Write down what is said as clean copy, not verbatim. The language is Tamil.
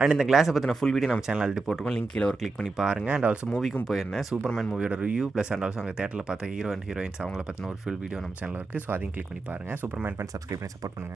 அண்ட் இந்த கிளாஸை பற்றின ஃபுல் வீடியோ நம்ம சேனல் ஆல்ரெடி போட்டிருக்கோம். லிங்க் கீழே ஒரு கிளிக் பண்ணி பாருங்கள். அண்ட் ஆல்சோ மூவிக்கும் போயிருந்தேன். சூப்பர்மேன் மூவியோட ரிவ்யூ ப்ளஸ் அண்ட் ஆல்சோ அங்கே தேட்டரில் பார்த்த ஹீரோ அண்ட் ஹீரோயின்ஸ் அவங்கள பற்றின ஒரு ஃபுல் வீடியோ நம்ம சேனலில் இருக்குது. ஸோ அதையும் கிளிக் பண்ணி பாருங்கள். சூப்பர்மேன் ஃபேன் சப்ஸ்கிரைப் பண்ணி சப்போர்ட் பண்ணுங்கள்.